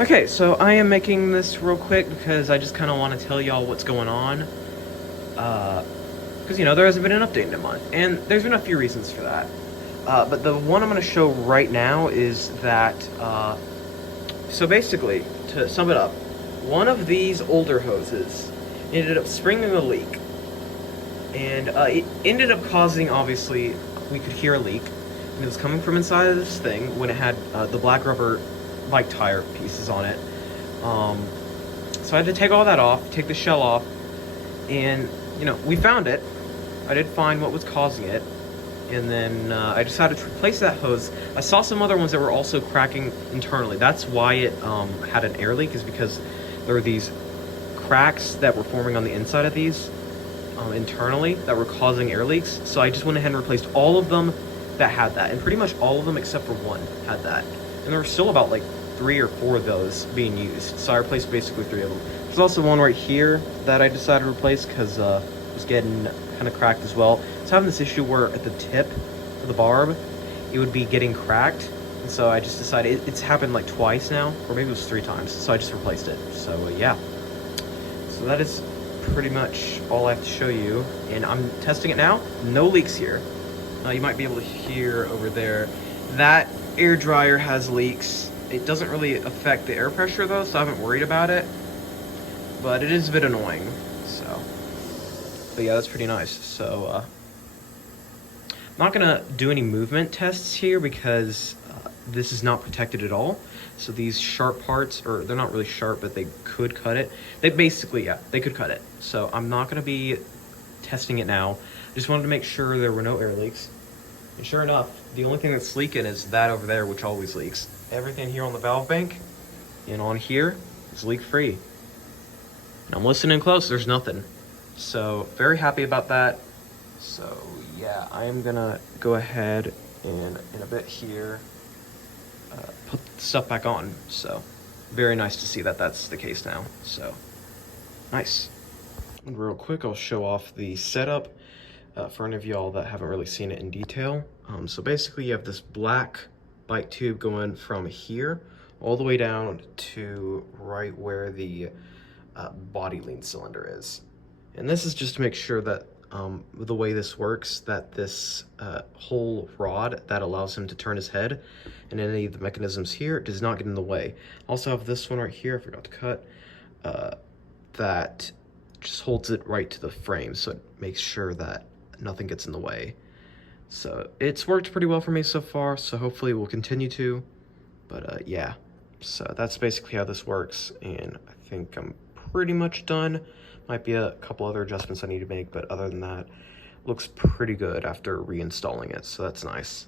Okay, so I am making this real quick because I just kind of want to tell y'all what's going on. Because, there hasn't been an update in a month, and there's been a few reasons for that. But the one I'm going to show right now is that, so basically, to sum it up, one of these older hoses ended up springing a leak, and it ended up causing, obviously, we could hear a leak, and it was coming from inside of this thing when it had the black rubber bike tire pieces on it. So I had to take all that off, take the shell off, and, we found it. I did find what was causing it, and then I decided to replace that hose. I saw some other ones that were also cracking internally. That's why it had an air leak, is because there were these cracks that were forming on the inside of these internally that were causing air leaks. So I just went ahead and replaced all of them that had that, and pretty much all of them except for one had that. And there were still about like 3 or 4 of those being used, so I replaced basically 3 of them. There's also one right here that I decided to replace because it was getting kind of cracked as well. It's having this issue where at the tip of the barb, it would be getting cracked, and so I just decided it's happened like twice now, or maybe it was 3 times. So I just replaced it. So yeah, so that is pretty much all I have to show you, and I'm testing it now. No leaks here. You might be able to hear over there that air dryer has leaks. It doesn't really affect the air pressure though, so I haven't worried about it, but it is a bit annoying. So, but yeah, that's pretty nice. So I'm not gonna do any movement tests here because this is not protected at all. So these sharp parts, or they're not really sharp, but they could cut it. They basically, yeah, they could cut it. So I'm not gonna be testing it now. I just wanted to make sure there were no air leaks. And sure enough, the only thing that's leaking is that over there, which always leaks. Everything here on the valve bank and on here is leak free. And I'm listening close, there's nothing. So very happy about that. So yeah, I am gonna go ahead and in a bit here, put the stuff back on. So very nice to see that that's the case now. So nice. And real quick, I'll show off the setup for any of y'all that haven't really seen it in detail. So basically you have this black bike tube going from here all the way down to right where the body lean cylinder is. And this is just to make sure that the way this works, that this whole rod that allows him to turn his head and any of the mechanisms here does not get in the way. Also have this one right here, I forgot to cut, that just holds it right to the frame, so it makes sure that nothing gets in the way. So it's worked pretty well for me so far, so hopefully it will continue to. But yeah, so that's basically how this works, and I think I'm pretty much done. Might be a couple other adjustments I need to make, but other than that, looks pretty good after reinstalling it, so that's nice.